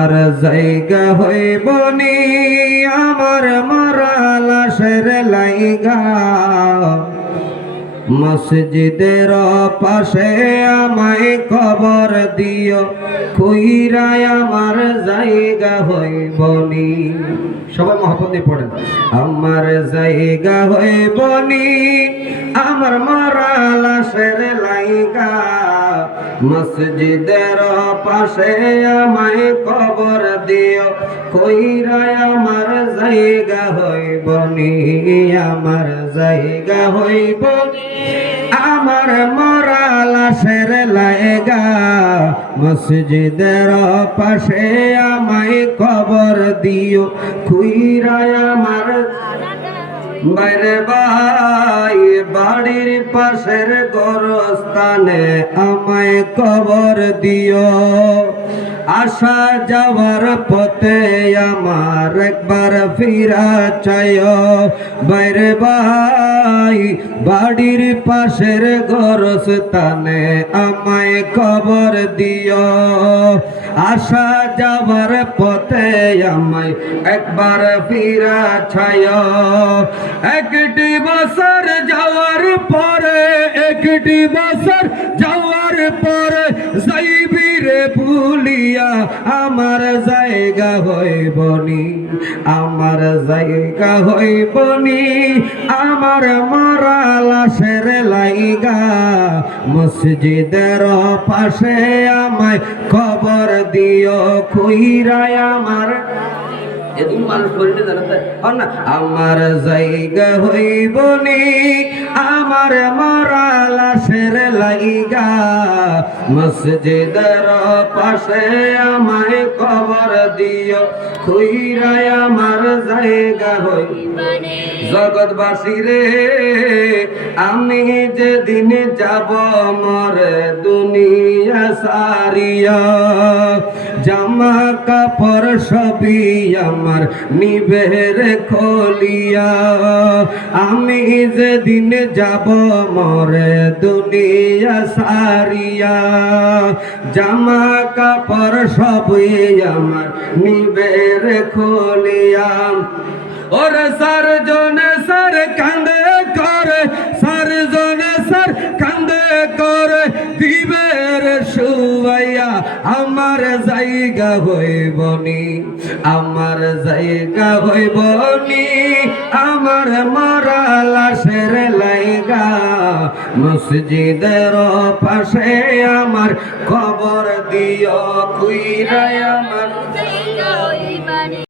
আর জায়গা হইব নি, আমার মারা লাশের লাইগা। মসজিদের পাশে আমায় কবর দিও কইরায় আমার জায়গা হইব নি। সবাই মহাপত পড়েন। আমার জায়গা হইব নি, আমার মারা লাশের লাইগা। মসজিদের পাশে আমায় কবর দিও। কইরায় আমার জায়গা হইব নি, আমার জায়গা হইব আমার মরা লাশের লাইগা মসজিদের পাশে আমায় কবর দিও। কইরায় আমার বাইরে বাড়ির পাশের গরস্থানে আমায় কবর দিও। আসা যাওয়ার পথে আমার একবার ফিরা চায় বাইরে ভাই, বাড়ির পাশের গরস্থানে আমায় কবর দিও। আসা যাওয়ার পথে আমায় একবার ফিরা ছায় একটি বছর যাওয়ার পরে, একটি বছর যাওয়ার পরে যাইবি রে ভুলিয়া আমার জায়গা হইবনি আমার জায়গা হইবনি আমার মরা লাশের লাইগা। মসজিদের পাশে আমায় খবর দিও কইরায় আমার। আমার জায়গা হইব নি, আমার মরা লাশের লাইগা। মসজিদের পাশে আমায় কবর দিও। খুইরায় আমার জায়গা হই। জগৎবাসী রে আমি যেদিন যাব, মরে দুনিয়া সারিয়া। জামা কাপড় সবই আমার নিবের খলিয়া। আমি যেদিন যাব মরে দুনিয়া সারিয়া। জামা কাপড় সবই আমার নিবের খলিয়া। ওরে সার জনে সার কান্দে আমার জায়গা হইবনি আমার জায়গা হইবনি আমার মরা লাশের লাইগা, মসজিদের পাশে আমার খবর দিও কুইরায় আমার।